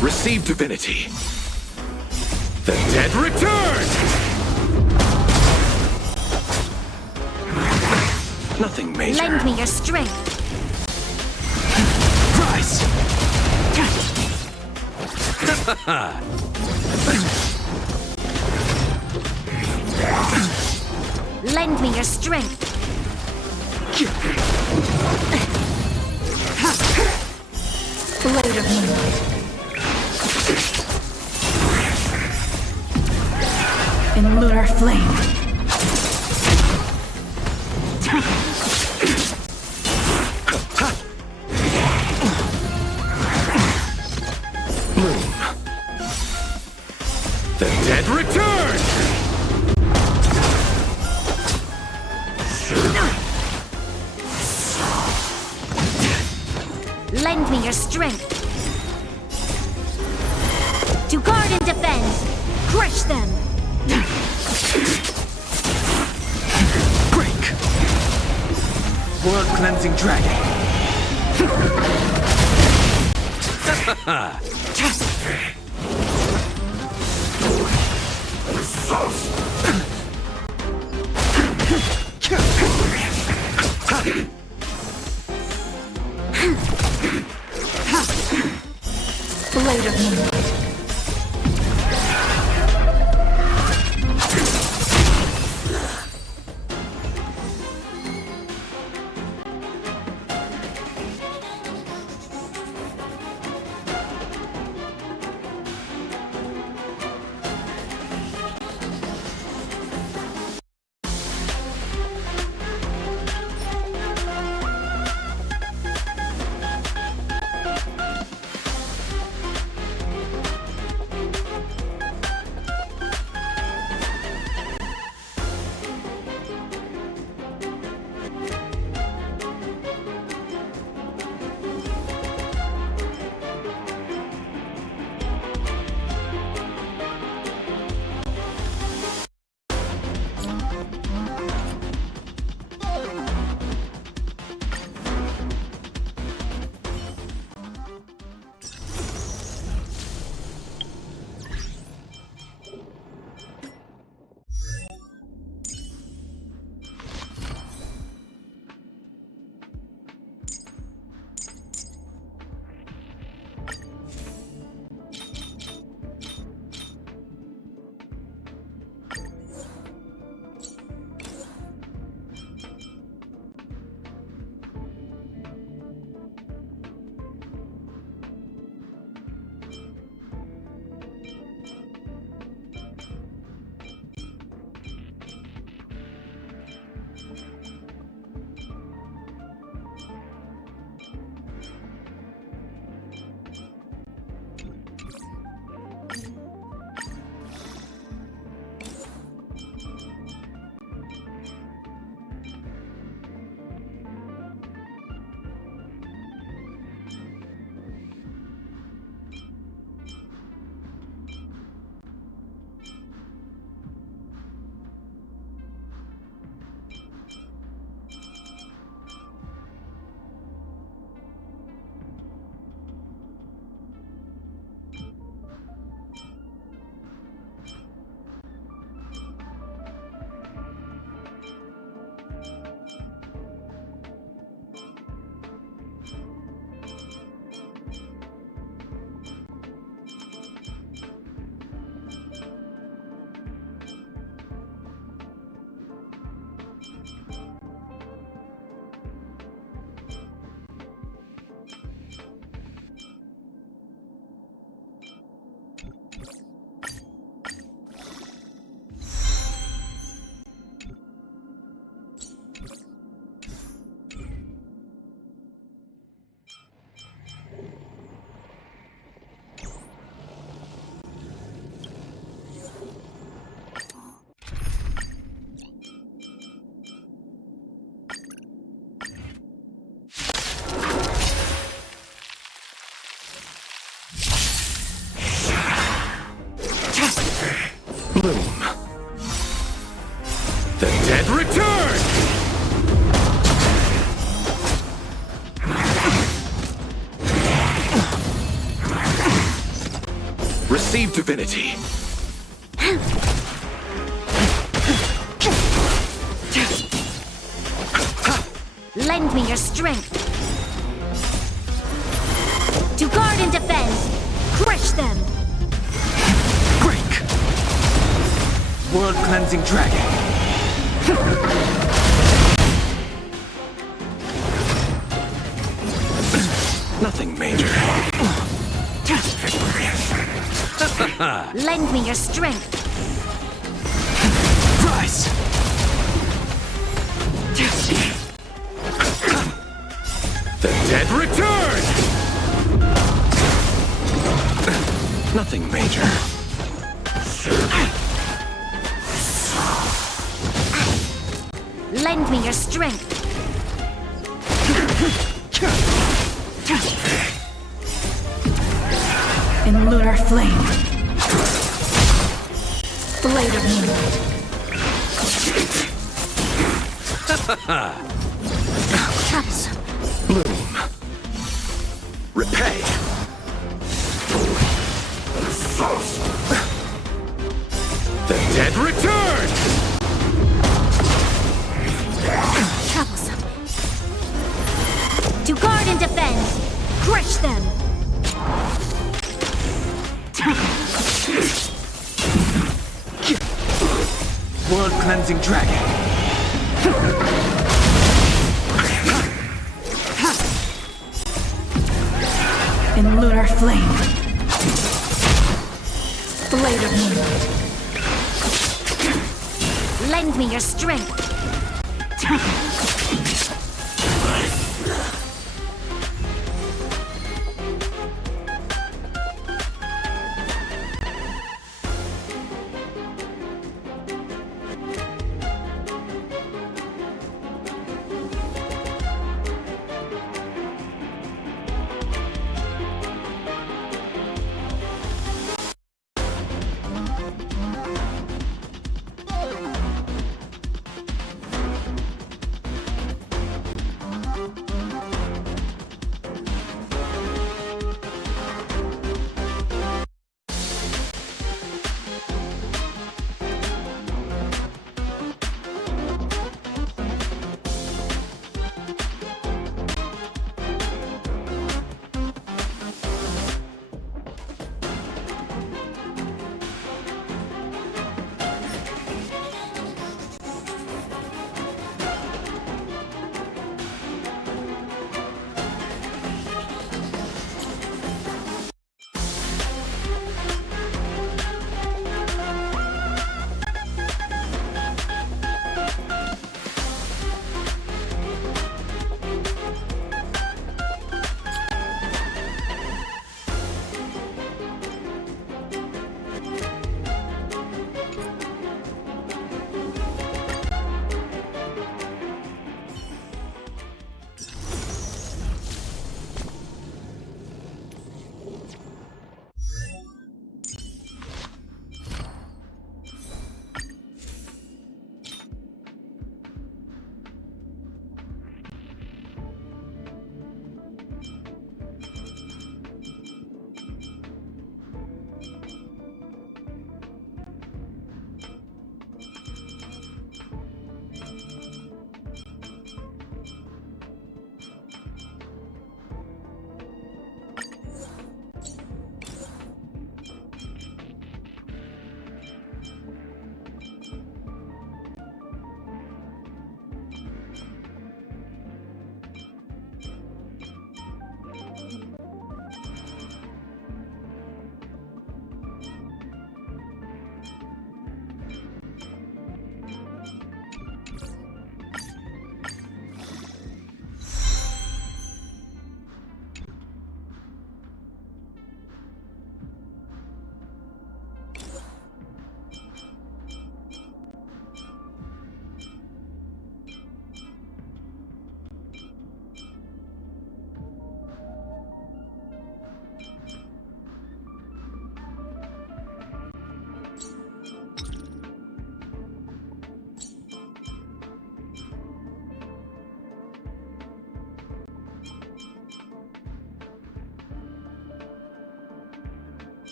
Receive divinity. The dead return! Nothing major. Lend me your strength. Rise! Lend me your strength. Blade of moonlight. In lunar flame. Moon. The dead return! Lend me your strength. To guard and defend. Crush them. Break! World cleansing dragon. Blade of moonlight. Bloom. The dead return! Receive divinity. Lend me your strength. To guard and defend. Crush them. Break! World cleansing dragon. Nothing major. Lend me your strength. Rise! The dead return! Nothing major. Lend me your strength. In lunar flame. Blade of moonlight. Troublesome. Bloom. Repay. The dead return! Troublesome. To guard and defend. Crush them. World cleansing dragon. In lunar flame. Blade of moonlight. Lend me your strength.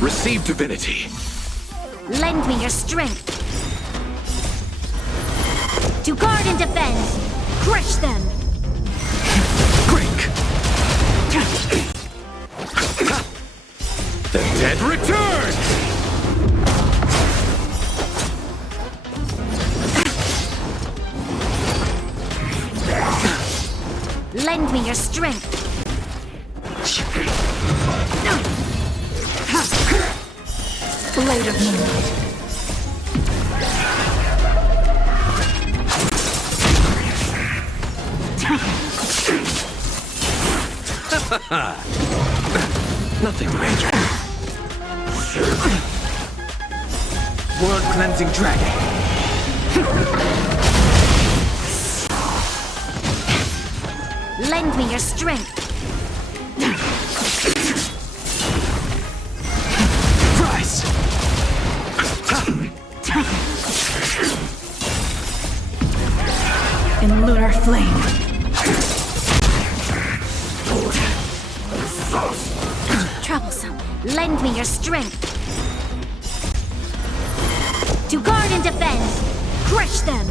Receive divinity. Lend me your strength. To guard and defend. Crush them. Break. The dead return! Lend me your strength. Blade of moonlight. Nothing major. World cleansing dragon. Lend me your strength. Rise. In lunar flame. Troublesome. Lend me your strength. To guard and defend. Crush them.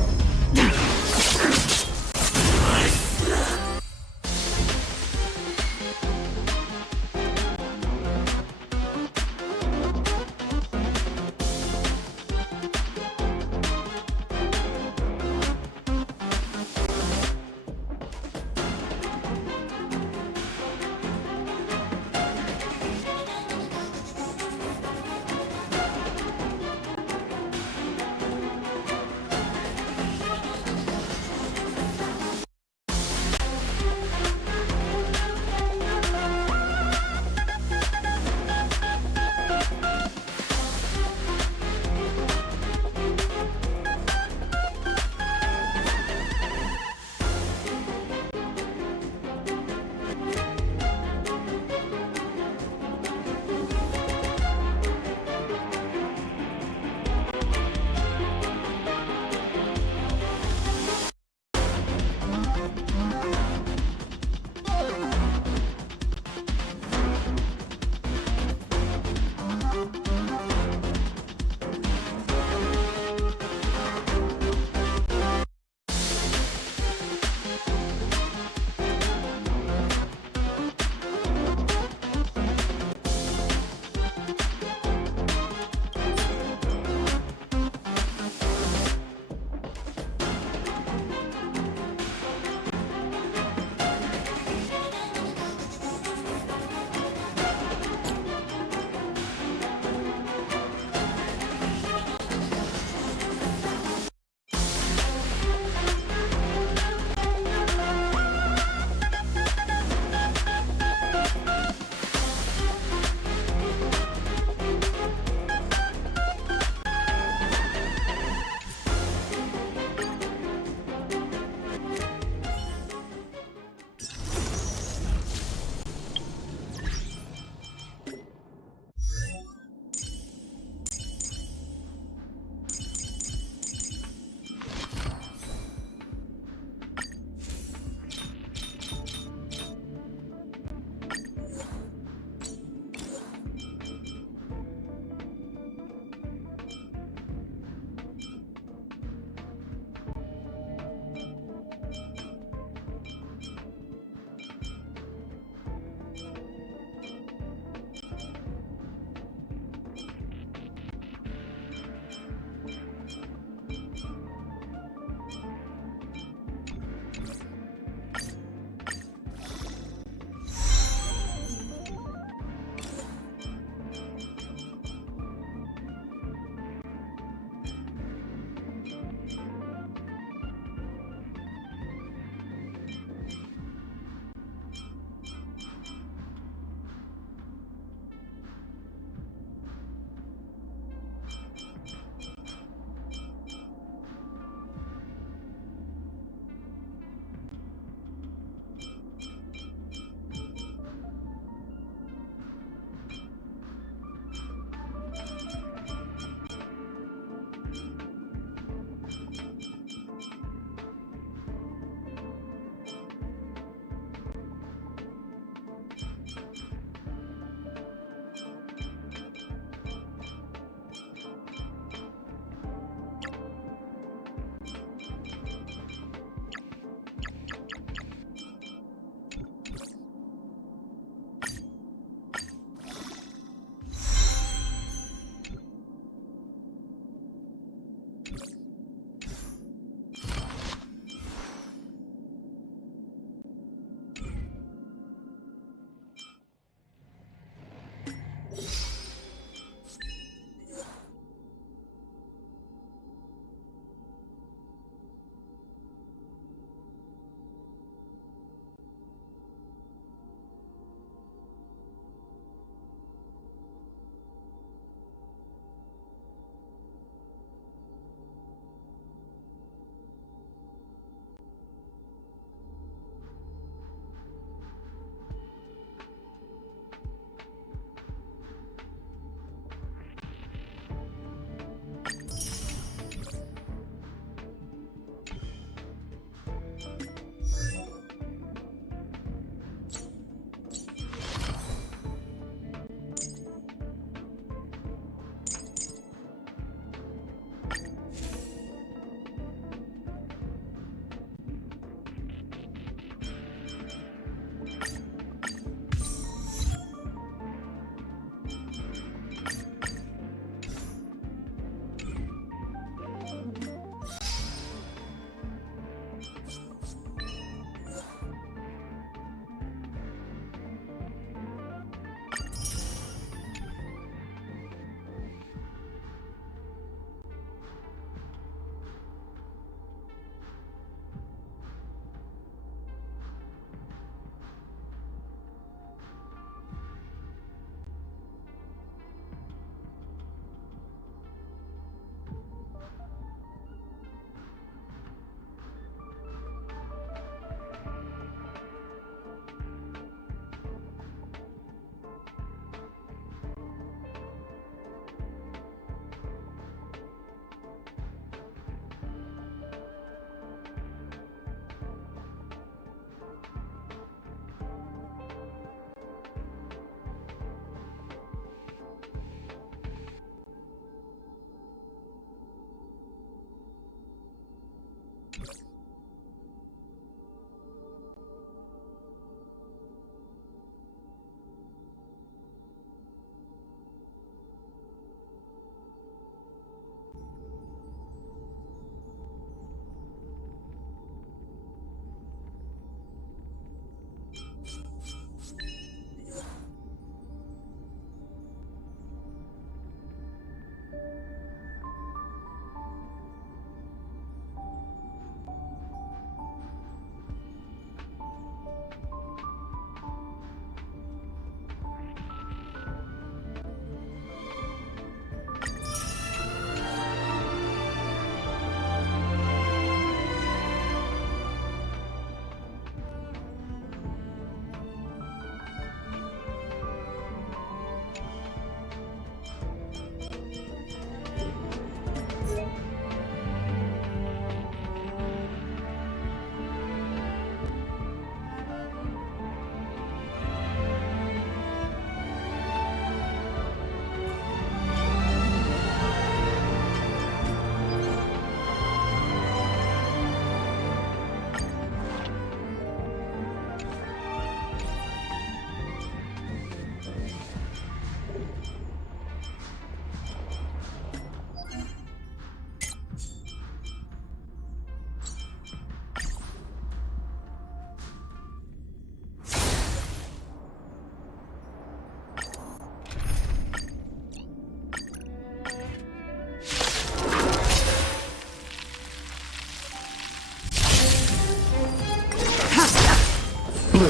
Bloom.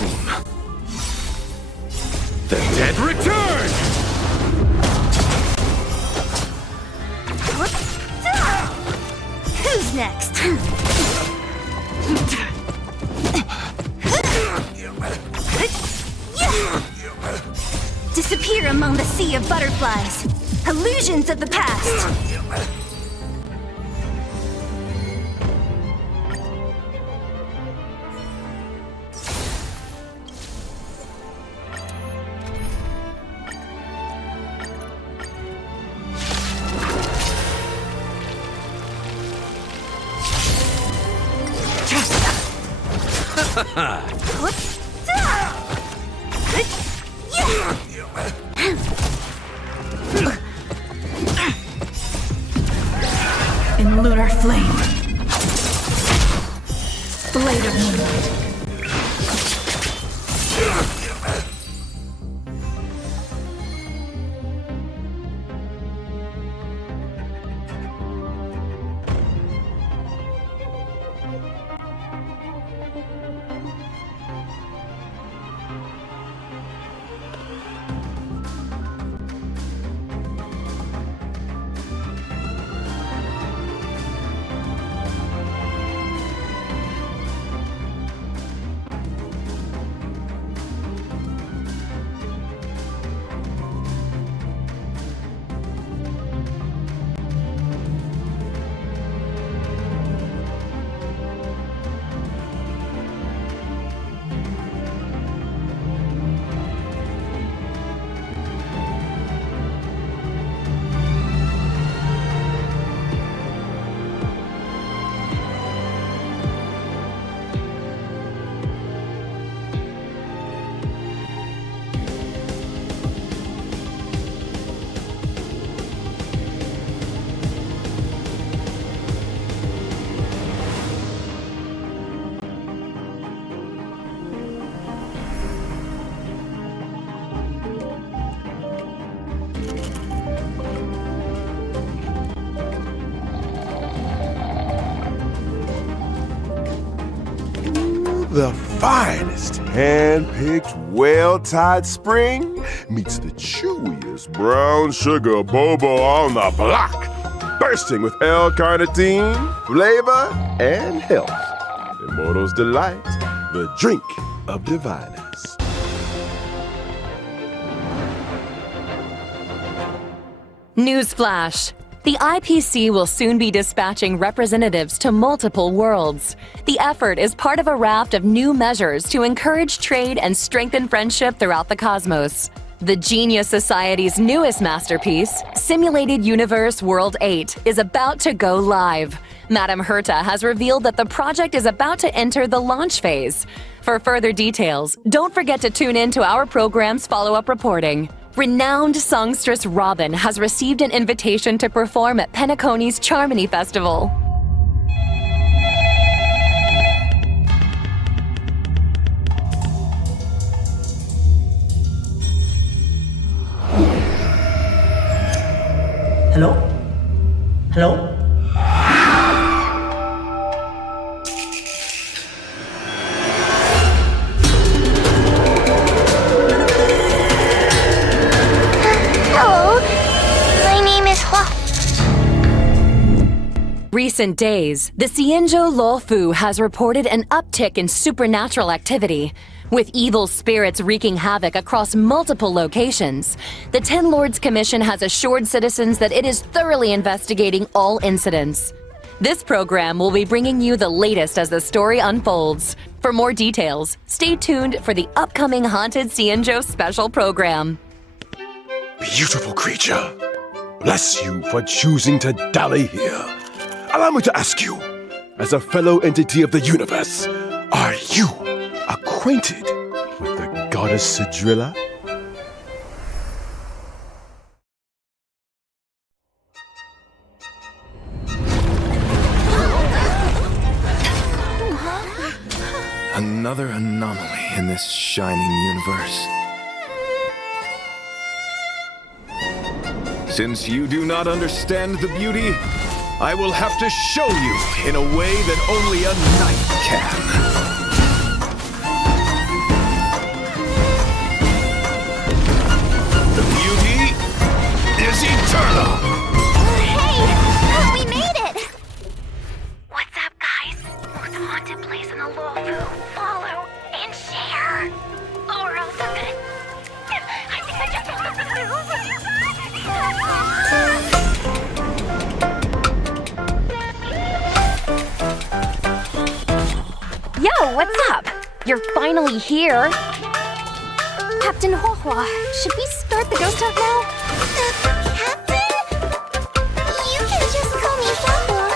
The dead return! Who's next? Disappear among the sea of butterflies. Illusions of the past. In lunar flame. Blade of moonlight. The finest hand-picked, well-tied spring meets the chewiest brown sugar boba on the block, bursting with L-carnitine, flavor, and health. Immortal's Delight, the drink of diviners. Newsflash! The IPC will soon be dispatching representatives to multiple worlds. The effort is part of a raft of new measures to encourage trade and strengthen friendship throughout the cosmos. The Genius Society's newest masterpiece, Simulated Universe World 8, is about to go live. Madame Herta has revealed that the project is about to enter the launch phase. For further details, don't forget to tune in to our program's follow-up reporting. Renowned songstress Robin has received an invitation to perform at Penacony's Charmony Festival. Hello? Hello? Hello. My name is Hua. Recent days, the Xianzhou Luofu has reported an uptick in supernatural activity. With evil spirits wreaking havoc across multiple locations, the Ten Lords Commission has assured citizens that it is thoroughly investigating all incidents. This program will be bringing you the latest as the story unfolds. For more details, stay tuned for the upcoming Haunted Xianzhou special program. Beautiful creature, bless you for choosing to dally here. Allow me to ask you, as a fellow entity of the universe, are you acquainted with the goddess Sidrilla? Another anomaly in this shining universe. Since you do not understand the beauty, I will have to show you in a way that only a knight can. The beauty is eternal. Hey! We made it! What's up, guys? Most haunted place in the Luofu. Follow and share. Or else I'm gonna... I think I just have to Yo, what's up? You're finally here. Captain Huohua, should we start the ghost hunt now? Captain? You can just call me Huohua.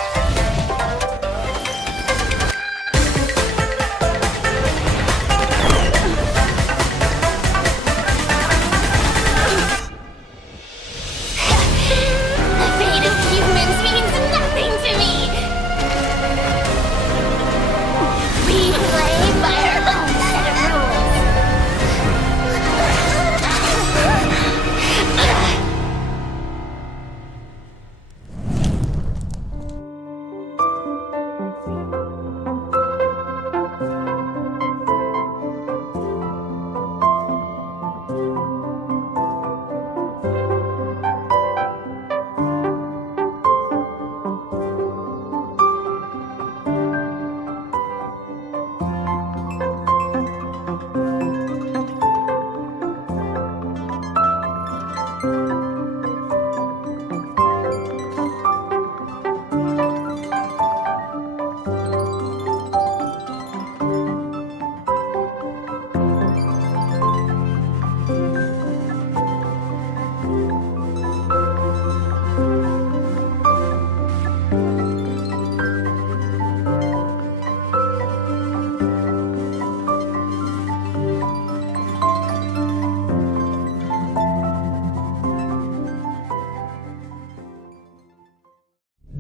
The fate of humans means nothing to me. We play by our own set of rules.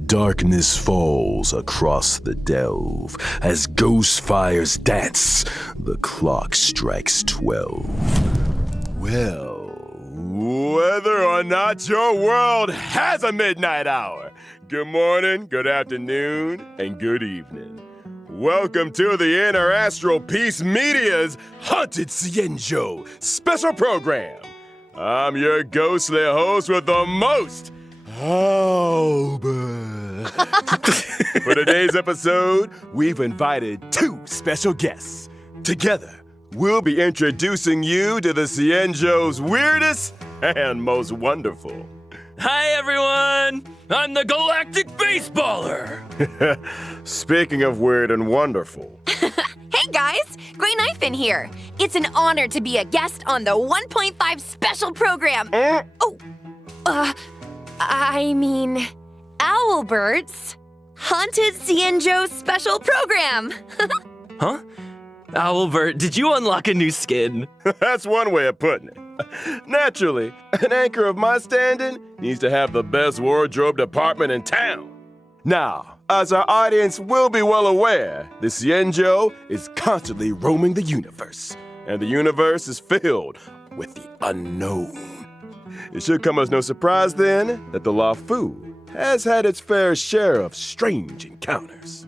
Darkness falls across the delve as ghost fires dance. The clock strikes 12. Well, whether or not your world has a midnight hour, good morning, good afternoon, and good evening. Welcome to the Interastral Peace Media's Haunted Xianzhou special program. I'm your ghostly host with the most, Albert. For today's episode, we've invited two special guests. Together, we'll be introducing you to the Xianzhou's weirdest and most wonderful. Hi, everyone! I'm the Galactic Baseballer! Speaking of weird and wonderful. Hey Hey guys, Gray Knife in here. It's an honor to be a guest on the 1.5 special program. I mean, Owlbert's Haunted Cienjo special program. Huh? Owlbert, did you unlock a new skin? That's one way of putting it. Naturally, an anchor of my standing needs to have the best wardrobe department in town. Now, as our audience will be well aware, the Cienjo is constantly roaming the universe, and the universe is filled with the unknown. It should come as no surprise then that the Luofu has had its fair share of strange encounters.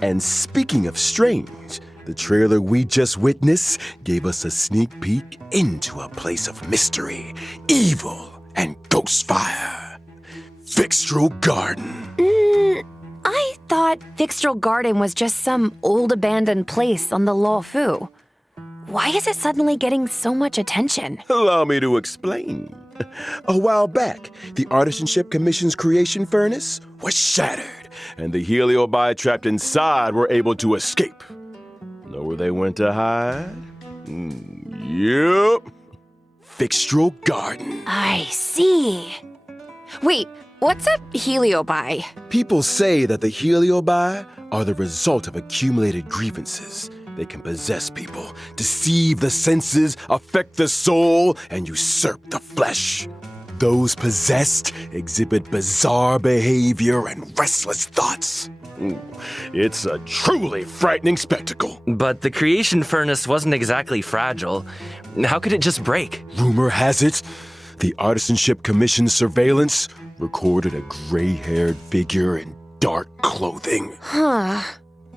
And speaking of strange, the trailer we just witnessed gave us a sneak peek into a place of mystery, evil, and ghost fire. Fixtral Garden. I thought Fixtral Garden was just some old abandoned place on the Luofu. Why is it suddenly getting so much attention? Allow me to explain. A while back, the Artisanship Commission's creation furnace was shattered, and the heliobi trapped inside were able to escape. Know where they went to hide? Yup. Fixtral Garden. I see. Wait, what's a heliobi? People say that the heliobi are the result of accumulated grievances. They can possess people, deceive the senses, affect the soul, and usurp the flesh. Those possessed exhibit bizarre behavior and restless thoughts. It's a truly frightening spectacle. But the creation furnace wasn't exactly fragile. How could it just break? Rumor has it, the Artisanship Commission's surveillance recorded a gray-haired figure in dark clothing.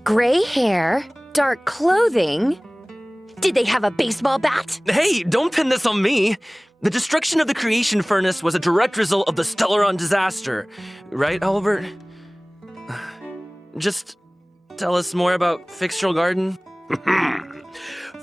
Gray hair, dark clothing? Did they have a baseball bat? Hey, don't pin this on me. The destruction of the creation furnace was a direct result of the Stellaron disaster. Right, Albert? Just tell us more about Fixtral Garden.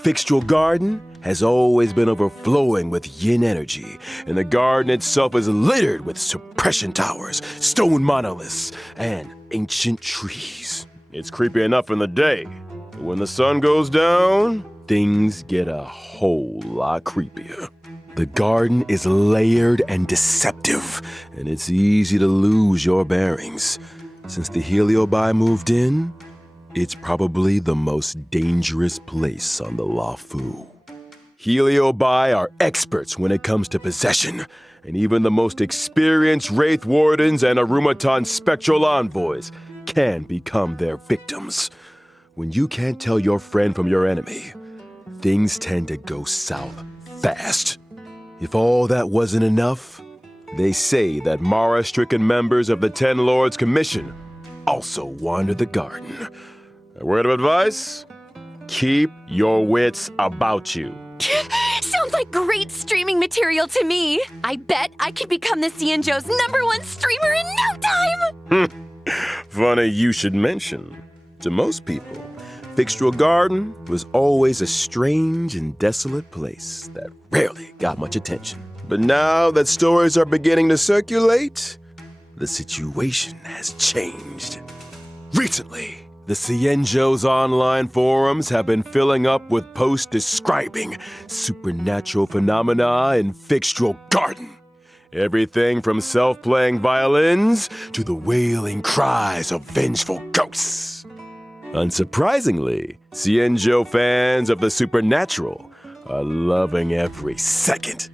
Fixtral Garden has always been overflowing with yin energy, and the garden itself is littered with suppression towers, stone monoliths, and ancient trees. It's creepy enough in the day, but when the sun goes down, things get a whole lot creepier. The garden is layered and deceptive, and it's easy to lose your bearings. Since the heliobi moved in, it's probably the most dangerous place on the Luofu. Heliobi are experts when it comes to possession, and even the most experienced Wraith Wardens and Arumatan Spectral Envoys can become their victims. When you can't tell your friend from your enemy, things tend to go south fast. If all that wasn't enough, they say that Mara-stricken members of the Ten Lords Commission also wander the garden. A word of advice? Keep your wits about you. Sounds like great streaming material to me. I bet I could become the Cienjo's #1 streamer in no time. Funny you should mention. To most people, Fixtral Garden was always a strange and desolate place that rarely got much attention. But now that stories are beginning to circulate, the situation has changed. Recently, the Cienjo's online forums have been filling up with posts describing supernatural phenomena in Fixtral Garden. Everything from self-playing violins to the wailing cries of vengeful ghosts. Unsurprisingly, Cienjo fans of the supernatural are loving every second.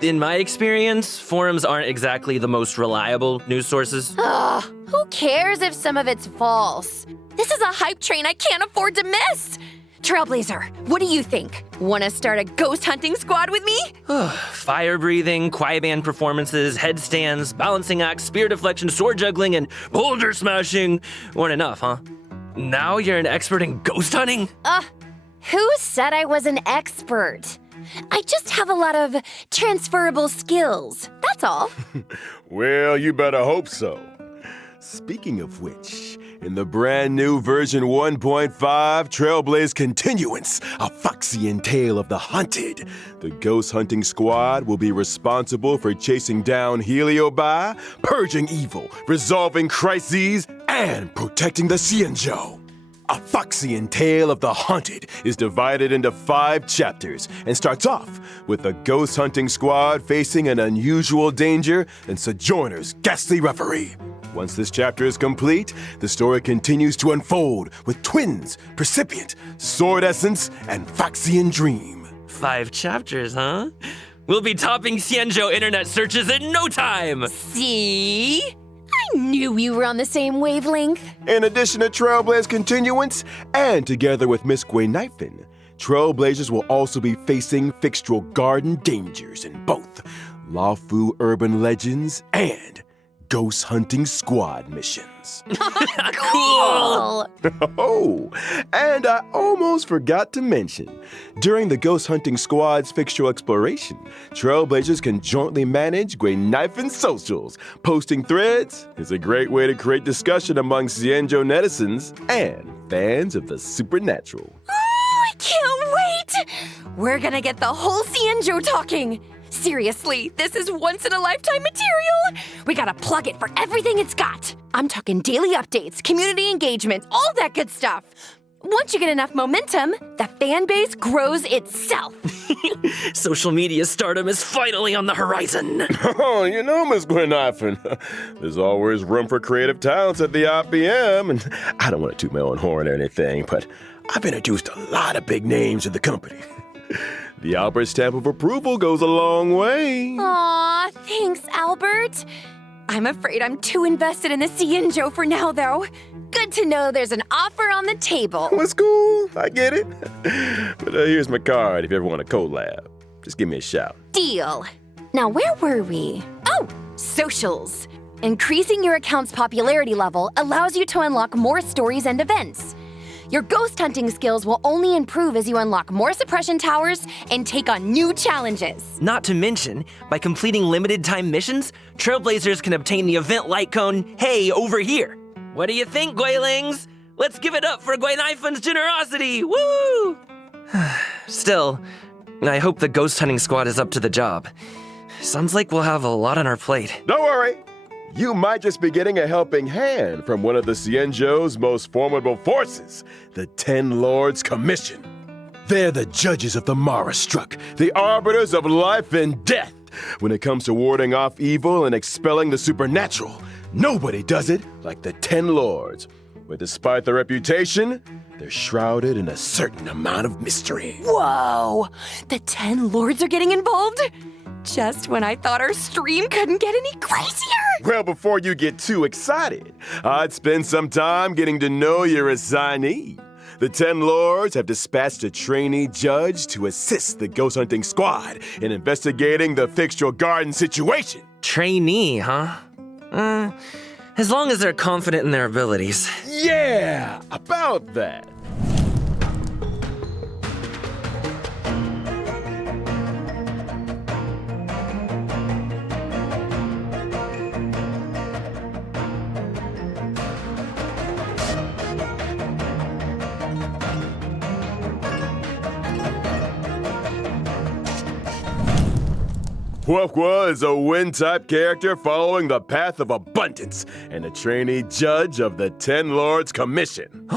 In my experience, forums aren't exactly the most reliable news sources. Who cares if some of it's false? This is a hype train I can't afford to miss. Trailblazer, what do you think? Want to start a ghost hunting squad with me? Fire breathing, quiet band performances, headstands, balancing acts, spear deflection, sword juggling, and boulder smashing weren't enough, huh? Now you're an expert in ghost hunting? Who said I was an expert? I just have a lot of transferable skills, that's all. Well, you better hope so. Speaking of which, in the brand new version 1.5 Trailblaze Continuance, a Foxian Tale of the Hunted, the ghost hunting squad will be responsible for chasing down heliobi, purging evil, resolving crises, and protecting the Cienjo. A Foxian Tale of the Haunted is divided into 5 chapters and starts off with a ghost hunting squad facing an unusual danger and Sojourner's ghastly reverie. Once this chapter is complete, the story continues to unfold with twins, Percipient, Sword Essence, and Foxian Dream. 5 chapters, huh? We'll be topping Xianzhou internet searches in no time! See? I knew we were on the same wavelength. In addition to Trailblaze Continuance, and together with Miss Guinifin, Trailblazers will also be facing Fixtral Garden dangers in both Lawfu Urban Legends and Ghost Hunting Squad missions. Cool! Oh, and I almost forgot to mention, during the Ghost Hunting Squad's fixtural exploration, Trailblazers can jointly manage Guinifin socials. Posting threads is a great way to create discussion among Xianzhou netizens and fans of the supernatural. Oh, I can't wait! We're gonna get the whole Xianzhou talking. Seriously, this is once-in-a-lifetime material! We gotta plug it for everything it's got. I'm talking daily updates, community engagement, all that good stuff. Once you get enough momentum, the fan base grows itself. Social media stardom is finally on the horizon. Oh, you know, Miss Guinifin, there's always room for creative talents at the IPM, and I don't want to toot my own horn or anything, but I've introduced a lot of big names in the company. The Albert stamp of approval goes a long way. Aw, thanks, Albert. I'm afraid I'm too invested in the Xianzhou for now, though. Good to know there's an offer on the table. Well, it's cool. I get it. But here's my card if you ever want a collab. Just give me a shout. Deal. Now, where were we? Oh, socials. Increasing your account's popularity level allows you to unlock more stories and events. Your ghost hunting skills will only improve as you unlock more suppression towers and take on new challenges. Not to mention, by completing limited time missions, Trailblazers can obtain the event light cone, "Hey, over here." What do you think, Guilings? Let's give it up for Guinifin's generosity! Woo! Still, I hope the ghost hunting squad is up to the job. Sounds like we'll have a lot on our plate. Don't worry. You might just be getting a helping hand from one of the Xianzhou's most formidable forces, the Ten Lords Commission. They're the judges of the Mara Struck, the arbiters of life and death. When it comes to warding off evil and expelling the supernatural, nobody does it like the Ten Lords. But despite their reputation, they're shrouded in a certain amount of mystery. Whoa! The 10 lords are getting involved? Just when I thought our stream couldn't get any crazier! Well, before you get too excited, I'd spend some time getting to know your assignee. The 10 Lords have dispatched a trainee judge to assist the ghost hunting squad in investigating the Fixtral Garden situation. Trainee, huh? As long as they're confident in their abilities. Yeah, about that. Huohua is a wind-type character following the path of abundance and a trainee judge of the Ten Lords Commission.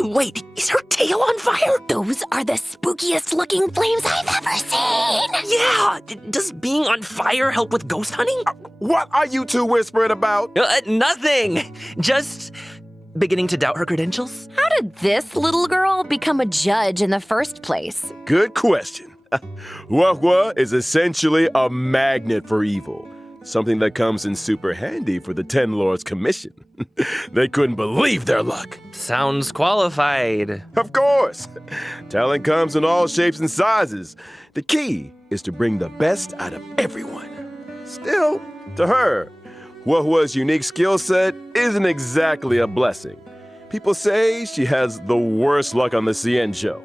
Wait, is her tail on fire? Those are the spookiest looking flames I've ever seen! Yeah! Does being on fire help with ghost hunting? What are you two whispering about? Nothing! Just beginning to doubt her credentials? How did this little girl become a judge in the first place? Good question. Huohua is essentially a magnet for evil, something that comes in super handy for the Ten Lords Commission. They couldn't believe their luck. Sounds qualified. Of course. Talent comes in all shapes and sizes. The key is to bring the best out of everyone. Still, to her, Huohua's unique skill set isn't exactly a blessing. People say she has the worst luck on the Xianzhou.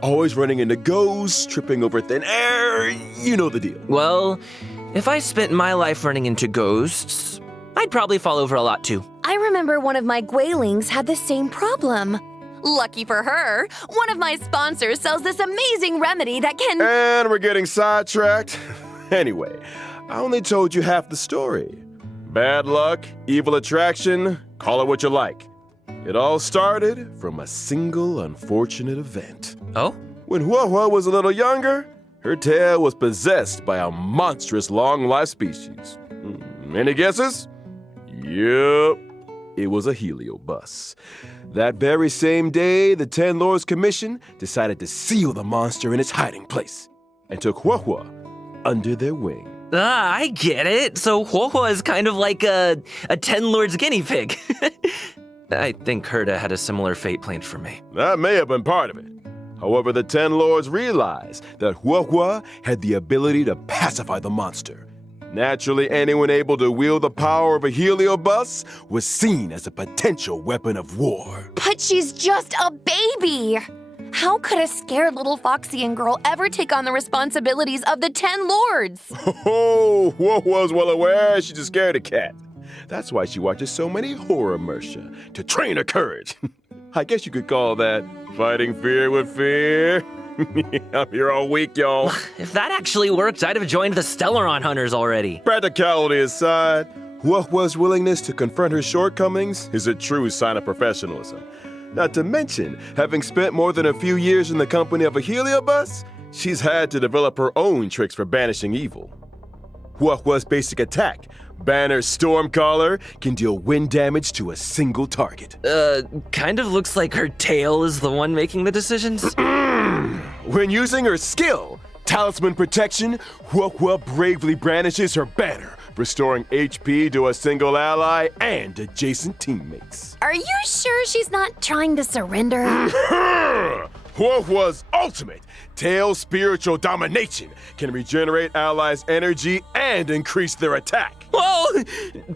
Always running into ghosts, tripping over thin air, you know the deal. Well, if I spent my life running into ghosts, I'd probably fall over a lot too. I remember one of my Guilings had the same problem. Lucky for her, one of my sponsors sells this amazing remedy that can— And we're getting sidetracked. Anyway, I only told you half the story. Bad luck, evil attraction, call it what you like. It all started from a single unfortunate event. Oh? When Huahua was a little younger, her tail was possessed by a monstrous long-life species. Any guesses? Yep, it was a heliobus. That very same day, the Ten Lords Commission decided to seal the monster in its hiding place and took Huahua under their wing. Ah, I get it. So Huahua is kind of like a Ten Lords guinea pig. I think Herta had a similar fate planned for me. That may have been part of it. However, the Ten Lords realized that Huahua had the ability to pacify the monster. Naturally, anyone able to wield the power of a heliobus was seen as a potential weapon of war. But she's just a baby! How could a scared little Foxian girl ever take on the responsibilities of the 10 Lords? Oh, Huahua's well aware she's a scaredy cat. That's why she watches so many horror mercia, to train her courage. I guess you could call that fighting fear with fear. I'm here all week, y'all. If that actually worked, I'd have joined the Stellaron Hunters already. Practicality aside, Huahua's willingness to confront her shortcomings is a true sign of professionalism. Not to mention, having spent more than a few years in the company of a heliobus, she's had to develop her own tricks for banishing evil. Huahua's basic attack, Banner's Stormcaller, can deal wind damage to a single target. Kind of looks like her tail is the one making the decisions. When using her skill, Talisman Protection, Huahua bravely brandishes her banner, restoring HP to a single ally and adjacent teammates. Are you sure she's not trying to surrender? Huahua's ultimate, Tail Spiritual Domination, can regenerate allies' energy and increase their attack. Whoa!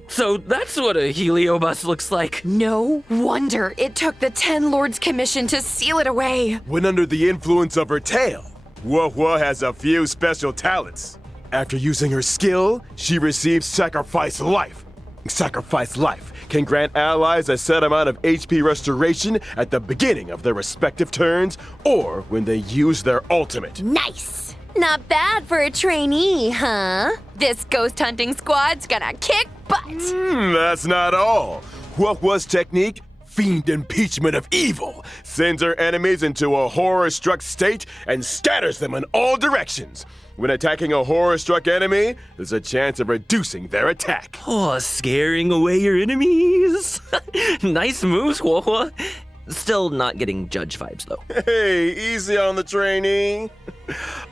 So that's what a heliobus looks like. No wonder it took the 10 Lords Commission to seal it away. When under the influence of her tail, Huahua has a few special talents. After using her skill, she receives Sacrifice Life. Sacrifice Life can grant allies a set amount of HP restoration at the beginning of their respective turns or when they use their ultimate. Nice! Not bad for a trainee, huh? This ghost hunting squad's gonna kick butt! That's not all. Huahua's technique, Fiend Impeachment of Evil, sends her enemies into a horror-struck state and scatters them in all directions. When attacking a horror-struck enemy, there's a chance of reducing their attack. Oh, scaring away your enemies. Nice moves, Huahua. Still not getting judge vibes, though. Hey, easy on the trainee.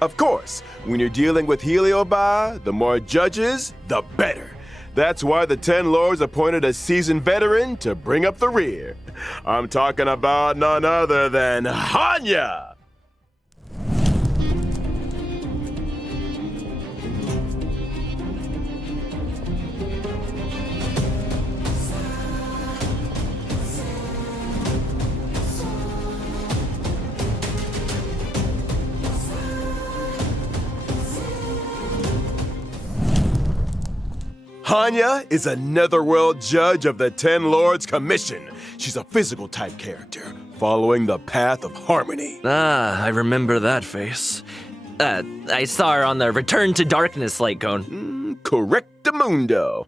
Of course, when you're dealing with Heliobi, the more judges, the better. That's why the 10 Lords appointed a seasoned veteran to bring up the rear. I'm talking about none other than Hanya! Hanya is a netherworld judge of the 10 Lords Commission. She's a physical type character, following the path of harmony. Ah, I remember that face. I saw her on the Return to Darkness light cone. Correctamundo.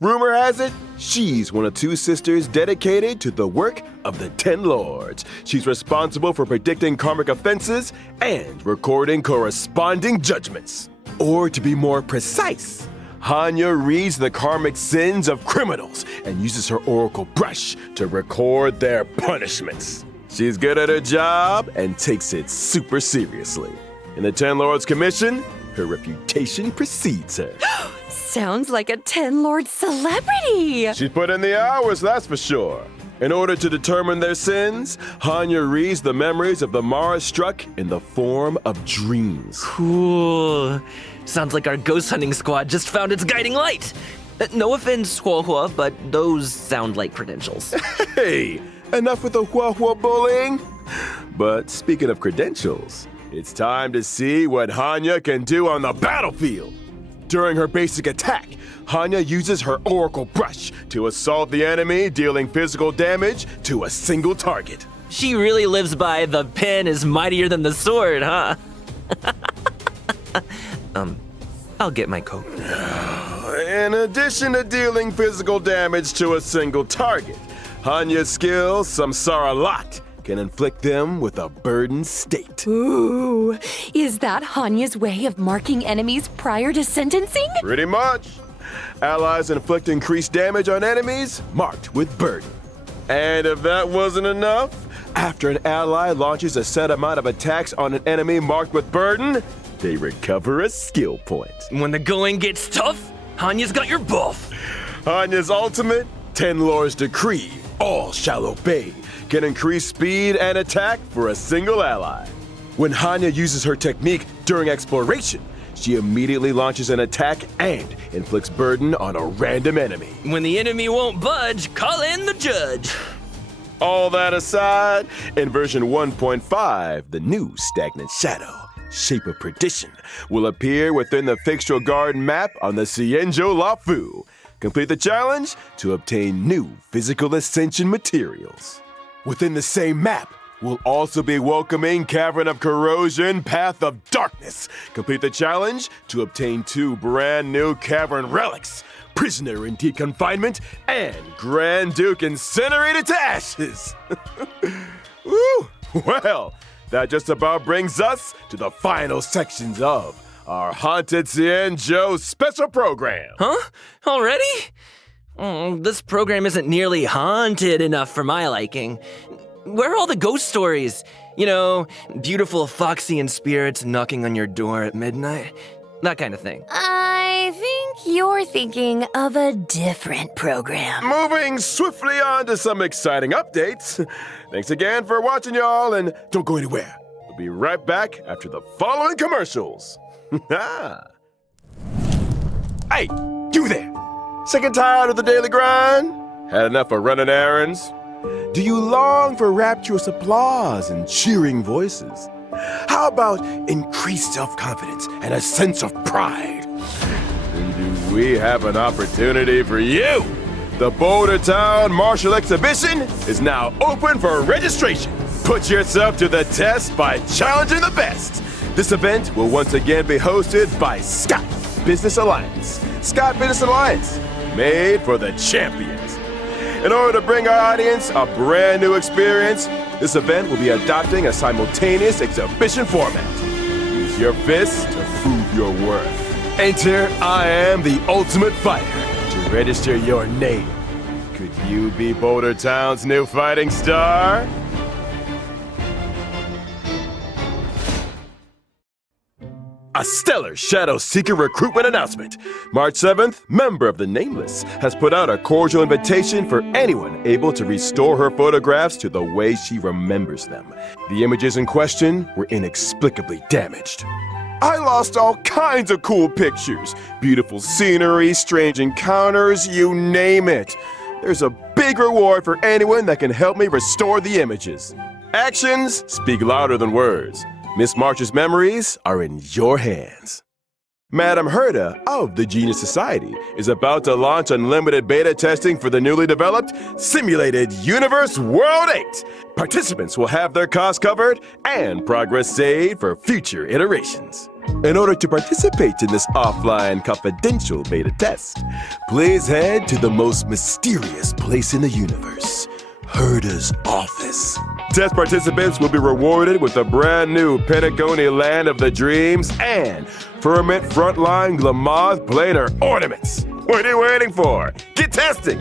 Rumor has it, she's one of two sisters dedicated to the work of the 10 Lords. She's responsible for predicting karmic offenses and recording corresponding judgments. Or to be more precise, Hanya reads the karmic sins of criminals and uses her oracle brush to record their punishments. She's good at her job and takes it super seriously. In the 10 Lords Commission, her reputation precedes her. Sounds like a 10 Lord celebrity! She's put in the hours, that's for sure. In order to determine their sins, Hanya reads the memories of the Mara struck in the form of dreams. Cool. Sounds like our ghost hunting squad just found its guiding light. No offense, Huahua, but those sound like credentials. Hey, enough with the Huahua bullying. But speaking of credentials, it's time to see what Hanya can do on the battlefield. During her basic attack, Hanya uses her oracle brush to assault the enemy, dealing physical damage to a single target. She really lives by the pen is mightier than the sword, huh? I'll get my coat. In addition to dealing physical damage to a single target, Hanya's skills, Samsara Lot, can inflict them with a burdened state. Ooh, is that Hanya's way of marking enemies prior to sentencing? Pretty much. Allies inflict increased damage on enemies marked with burden. And if that wasn't enough, after an ally launches a set amount of attacks on an enemy marked with burden, they recover a skill point. When the going gets tough, Hanya's got your buff. Hanya's ultimate, Ten Lord's Decree, all shall obey, can increase speed and attack for a single ally. When Hanya uses her technique during exploration, she immediately launches an attack and inflicts burden on a random enemy. When the enemy won't budge, call in the judge. All that aside, in version 1.5, the new Stagnant Shadow, Shape of Perdition, will appear within the Fixtural Garden map on the Cienjo Lafu. Complete the challenge to obtain new physical ascension materials. Within the same map, we'll also be welcoming Cavern of Corrosion, Path of Darkness. Complete the challenge to obtain 2 brand new cavern relics, Prisoner in Deep Confinement and Grand Duke Incinerated to Ashes. Woo! Well, that just about brings us to the final sections of our Haunted Cienjo special program. Huh? Already? This program isn't nearly haunted enough for my liking. Where are all the ghost stories? You know, beautiful Foxian spirits knocking on your door at midnight. That kind of thing. I think you're thinking of a different program. Moving swiftly on to some exciting updates. Thanks again for watching, y'all, and don't go anywhere. We'll be right back after the following commercials. Hey, you there! Sick and tired of the daily grind? Had enough of running errands? Do you long for rapturous applause and cheering voices? How about increased self-confidence and a sense of pride? Then do we have an opportunity for you? The Boulder Town Martial Exhibition is now open for registration. Put yourself to the test by challenging the best. This event will once again be hosted by Scott Business Alliance. Scott Business Alliance, made for the champions. In order to bring our audience a brand new experience, this event will be adopting a simultaneous exhibition format. Use your fists to prove your worth. Enter I Am the Ultimate Fighter to register your name. Could you be Boulder Town's new fighting star? A stellar Shadow Seeker recruitment announcement. March 7th, member of the Nameless has put out a cordial invitation for anyone able to restore her photographs to the way she remembers them. The images in question were inexplicably damaged. I lost all kinds of cool pictures. Beautiful scenery, strange encounters, you name it. There's a big reward for anyone that can help me restore the images. Actions speak louder than words. Miss March's memories are in your hands. Madame Herda of the Genius Society is about to launch unlimited beta testing for the newly developed Simulated Universe World 8. Participants will have their costs covered and progress saved for future iterations. In order to participate in this offline confidential beta test, please head to the most mysterious place in the universe, Herda's office. Test participants will be rewarded with a brand new Pentagoni Land of the Dreams and Firmament Frontline Glamoth Planar Ornaments. What are you waiting for? Get testing!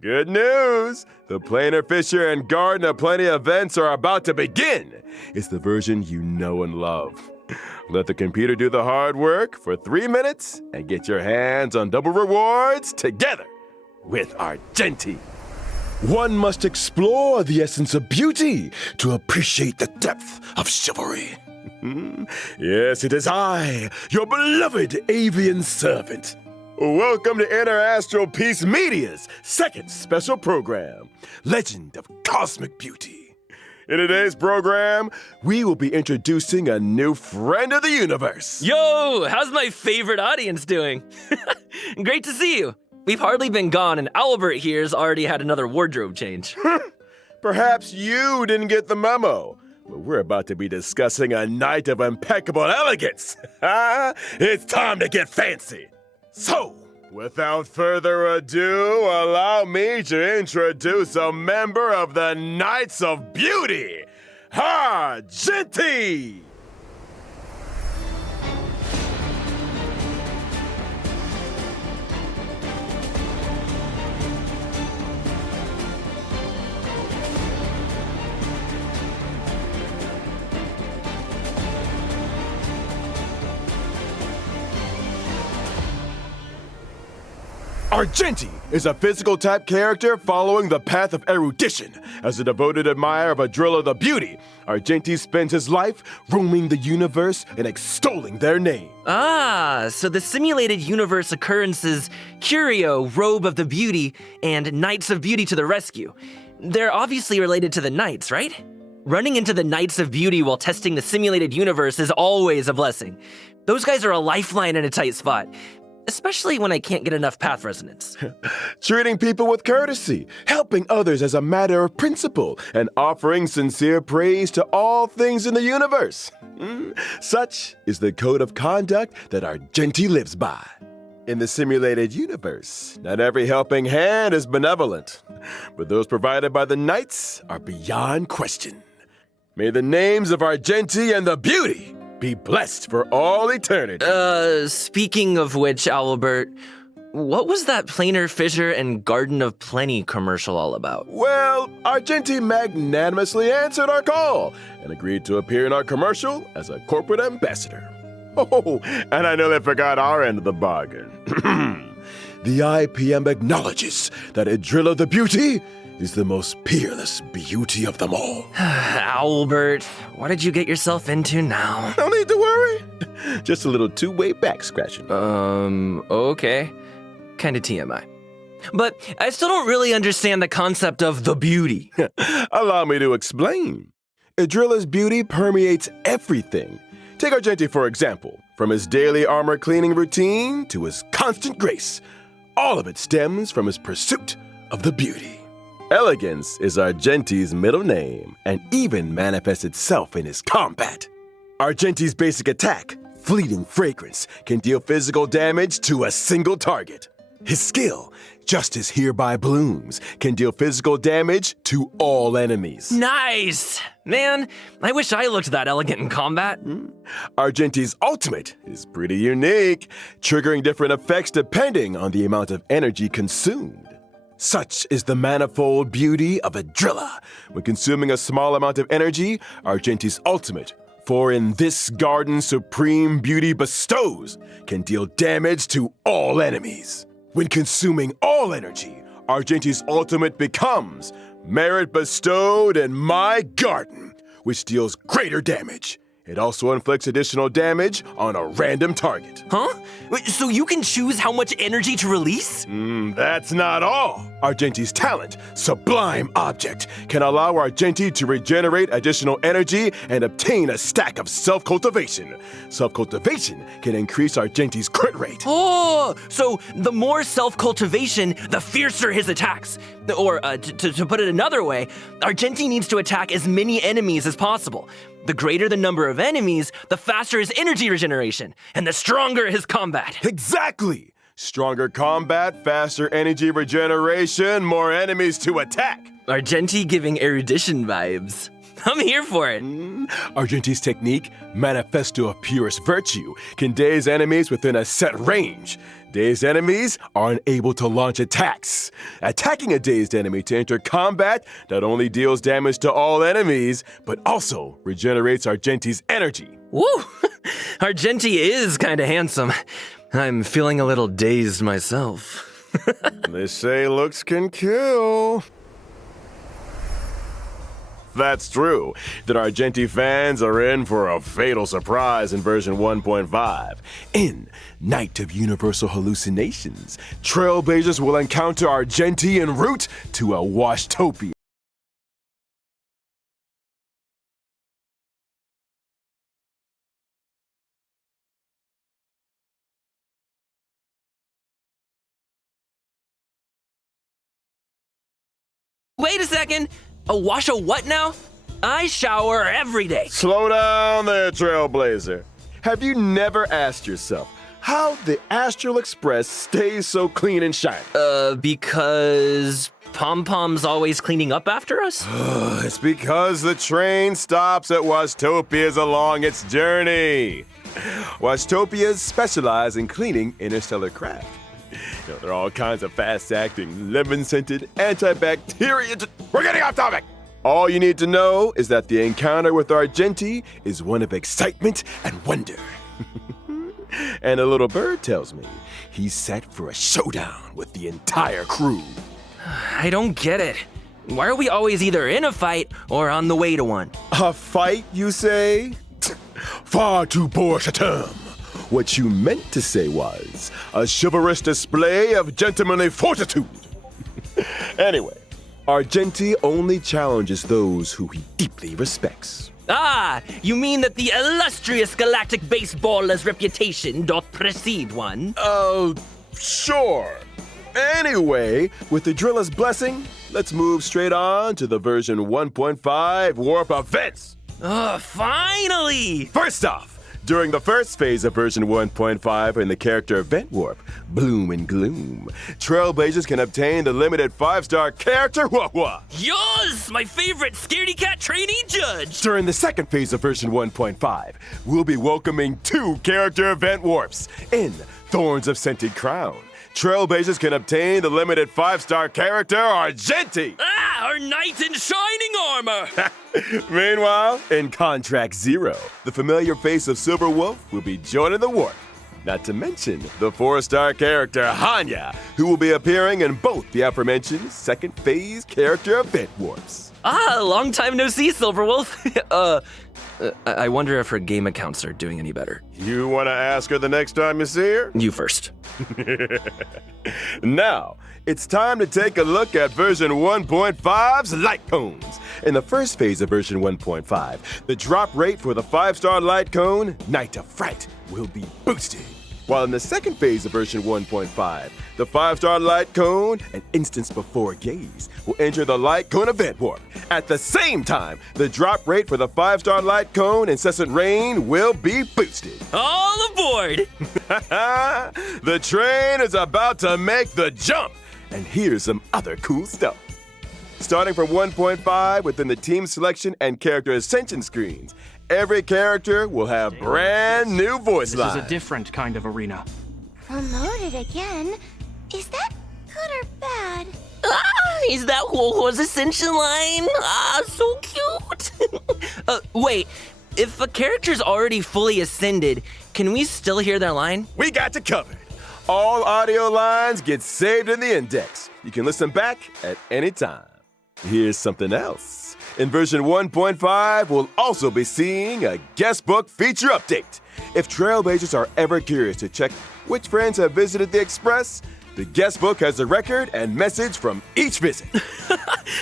Good news! The Planar Fisher and Garden of Plenty events are about to begin. It's the version you know and love. Let the computer do the hard work for 3 minutes and get your hands on double rewards together with Argenti. One must explore the essence of beauty to appreciate the depth of chivalry. Yes, it is I, your beloved avian servant. Welcome to Interastral Peace Media's second special program, Legend of Cosmic Beauty. In today's program, we will be introducing a new friend of the universe. Yo, how's my favorite audience doing? Great to see you. We've hardly been gone, and Albert here's already had another wardrobe change. Perhaps you didn't get the memo, but we're about to be discussing a night of impeccable elegance. It's time to get fancy. So, Without further ado, allow me to introduce a member of the Knights of Beauty, Argenti! Argenti is a physical type character following the path of erudition. As a devoted admirer of Adrilla the Beauty, Argenti spends his life roaming the universe and extolling their name. Ah, so the simulated universe occurrences Curio, Robe of the Beauty, and Knights of Beauty to the rescue. They're obviously related to the Knights, right? Running into the Knights of Beauty while testing the simulated universe is always a blessing. Those guys are a lifeline in a tight spot. Especially when I can't get enough path resonance. Treating people with courtesy, helping others as a matter of principle, and offering sincere praise to all things in the universe. Such is the code of conduct that Argenti lives by. In the simulated universe, not every helping hand is benevolent, but those provided by the Knights are beyond question. May the names of Argenti and the Beauty be blessed for all eternity. Speaking of which, Albert, what was that Planar Fissure and Garden of Plenty commercial all about? Well, Argenti magnanimously answered our call and agreed to appear in our commercial as a corporate ambassador. Oh, and I nearly forgot our end of the bargain. The IPM acknowledges that Adrilla the Beauty is the most peerless beauty of them all. Albert, what did you get yourself into now? No need to worry. Just a little two-way back scratching. Okay. Kinda TMI. But I still don't really understand the concept of the beauty. Allow me to explain. Adrilla's beauty permeates everything. Take Argenti, for example. From his daily armor cleaning routine to his constant grace, all of it stems from his pursuit of the beauty. Elegance is Argenti's middle name and even manifests itself in his combat. Argenti's basic attack, Fleeting Fragrance, can deal physical damage to a single target. His skill, Justice Hereby Blooms, can deal physical damage to all enemies. Nice! Man, I wish I looked that elegant in combat. Argenti's ultimate is pretty unique, triggering different effects depending on the amount of energy consumed. Such is the manifold beauty of Adrilla. When consuming a small amount of energy, Argenti's ultimate, for in this garden supreme beauty bestows, can deal damage to all enemies. When consuming all energy, Argenti's ultimate becomes Merit Bestowed in My Garden, which deals greater damage. It also inflicts additional damage on a random target. Huh? Wait, so you can choose how much energy to release? That's not all. Argenti's talent, Sublime Object, can allow Argenti to regenerate additional energy and obtain a stack of self-cultivation. Self-cultivation can increase Argenti's crit rate. Oh, so the more self-cultivation, the fiercer his attacks. Or, to put it another way, Argenti needs to attack as many enemies as possible. The greater the number of enemies, the faster his energy regeneration, and the stronger his combat. Exactly! Stronger combat, faster energy regeneration, more enemies to attack. Argenti giving erudition vibes. I'm here for it. Argenti's technique, Manifesto of Purest Virtue, can daze enemies within a set range. Dazed enemies are unable to launch attacks. Attacking a dazed enemy to enter combat not only deals damage to all enemies, but also regenerates Argenti's energy. Woo! Argenti is kinda handsome. I'm feeling a little dazed myself. They say looks can kill. That's true, that Argenti fans are in for a fatal surprise in version 1.5. In Night of Universal Hallucinations, Trailblazers will encounter Argenti en route to a Washtopia. Wait a second! A wash a what now? I shower every day. Slow down there, Trailblazer. Have you never asked yourself, how the Astral Express stays so clean and shiny. Because Pom-Pom's always cleaning up after us? It's because the train stops at Wastopias along its journey. Wastopias specialize in cleaning interstellar craft. There are all kinds of fast-acting, lemon-scented, antibacterial... We're getting off topic! All you need to know is that the encounter with Argenti is one of excitement and wonder. And a little bird tells me he's set for a showdown with the entire crew. I don't get it. Why are we always either in a fight or on the way to one? A fight, you say? Far too poor a term. What you meant to say was a chivalrous display of gentlemanly fortitude. Anyway, Argenti only challenges those who he deeply respects. Ah, you mean that the illustrious galactic baseballer's reputation doth precede one? Oh, sure. Anyway, with the driller's blessing, let's move straight on to the version 1.5 warp events. Finally! First off, during the first phase of version 1.5 in the character event warp, Bloom and Gloom, Trailblazers can obtain the limited 5-star character Wah-Wah. Yours, my favorite scaredy cat trainee judge! During the second phase of version 1.5, we'll be welcoming 2 character event warps. In Thorns of Scented Crown, Trailblazers can obtain the limited 5-star character Argenti. Ah, our knight in shining armor! Meanwhile, in Contract Zero, the familiar face of Silver Wolf will be joining the warp. Not to mention the 4-star character Hanya, who will be appearing in both the aforementioned second phase character event warps. Ah, long time no see, Silverwolf. I wonder if her game accounts are doing any better. You want to ask her the next time you see her? You first. Now, it's time to take a look at version 1.5's light cones. In the first phase of version 1.5, the drop rate for the 5-star light cone, Night of Fright, will be boosted. While in the second phase of version 1.5, the 5-star light cone, an instance before gaze, will enter the light cone event warp. At the same time, the drop rate for the 5-star light cone, Incessant Rain, will be boosted. All aboard! The train is about to make the jump, and here's some other cool stuff. Starting from 1.5 within the team selection and character ascension screens, every character will have brand new voice lines. This is a different kind of arena. Promoted again? Is that good or bad? Ah, is that Huohuo's ascension line? Ah, so cute! Wait, if a character's already fully ascended, can we still hear their line? We got you covered. All audio lines get saved in the index. You can listen back at any time. Here's something else. In version 1.5, we'll also be seeing a guest book feature update. If Trailblazers are ever curious to check which friends have visited the Express, the guest book has a record and message from each visit.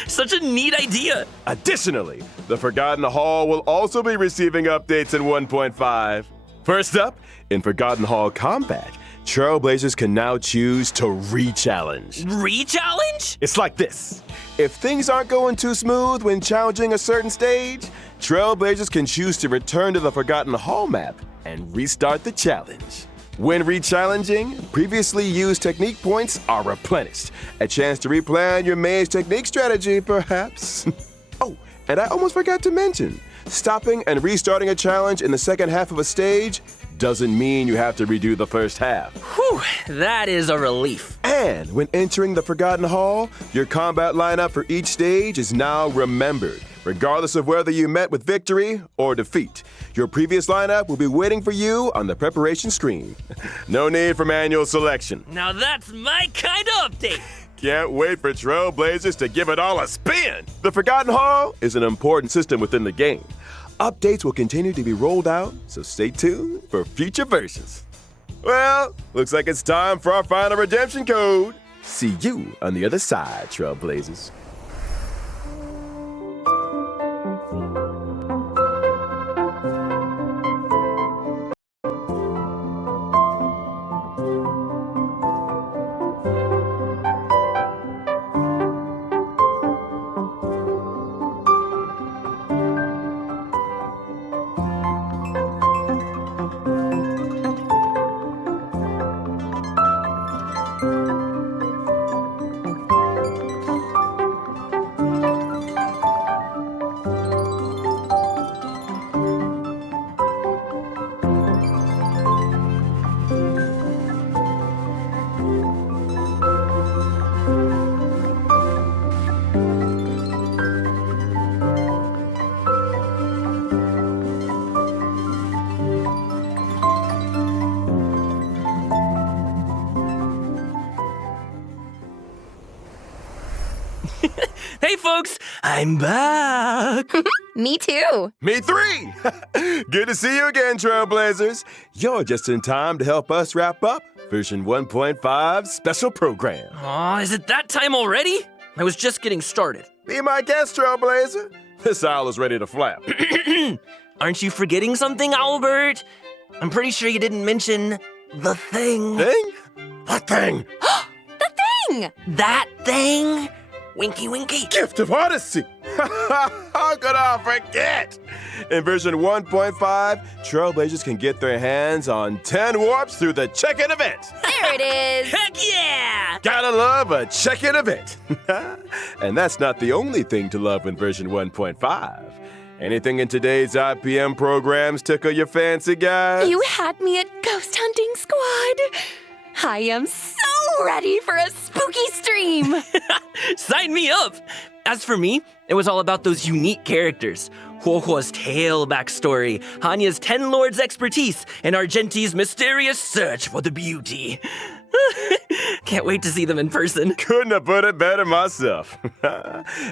Such a neat idea. Additionally, the Forgotten Hall will also be receiving updates in 1.5. First up, in Forgotten Hall Combat, Trailblazers can now choose to re-challenge. Re-challenge? It's like this. If things aren't going too smooth when challenging a certain stage, Trailblazers can choose to return to the Forgotten Hall map and restart the challenge. When re-challenging, previously used technique points are replenished. A chance to replan your maze technique strategy, perhaps. Oh, and I almost forgot to mention, stopping and restarting a challenge in the second half of a stage doesn't mean you have to redo the first half. Whew, that is a relief. And when entering the Forgotten Hall, your combat lineup for each stage is now remembered, regardless of whether you met with victory or defeat. Your previous lineup will be waiting for you on the preparation screen. No need for manual selection. Now that's my kind of update. Can't wait for Trailblazers to give it all a spin. The Forgotten Hall is an important system within the game. Updates will continue to be rolled out, so stay tuned for future versions. Well, looks like it's time for our final redemption code. See you on the other side, Trailblazers. Okay, folks, I'm back. Me too. Me 3! Good to see you again, Trailblazers. You're just in time to help us wrap up version 1.5 special program. Aw, is it that time already? I was just getting started. Be my guest, Trailblazer. This owl is ready to flap. Aren't you forgetting something, Albert? I'm pretty sure you didn't mention the thing. Thing? What thing? The thing! That thing? Winky winky. Gift of Odyssey! How could I forget? In version 1.5, Trailblazers can get their hands on 10 warps through the check-in event. There it is. Heck yeah! Gotta love a check-in event. And that's not the only thing to love in version 1.5. Anything in today's IPM programs tickle your fancy, guys? You had me at Ghost Hunting Squad. I am so ready for a spooky stream. Sign me up! As for me, it was all about those unique characters. Huohuo's tale backstory, Hanya's 10 Lords expertise, and Argenti's mysterious search for the beauty. Can't wait to see them in person. Couldn't have put it better myself.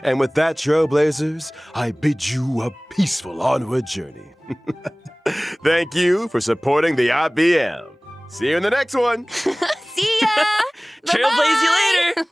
And with that, Trailblazers, I bid you a peaceful onward journey. Thank you for supporting the IBM. See you in the next one. See ya. Trailblaze you later!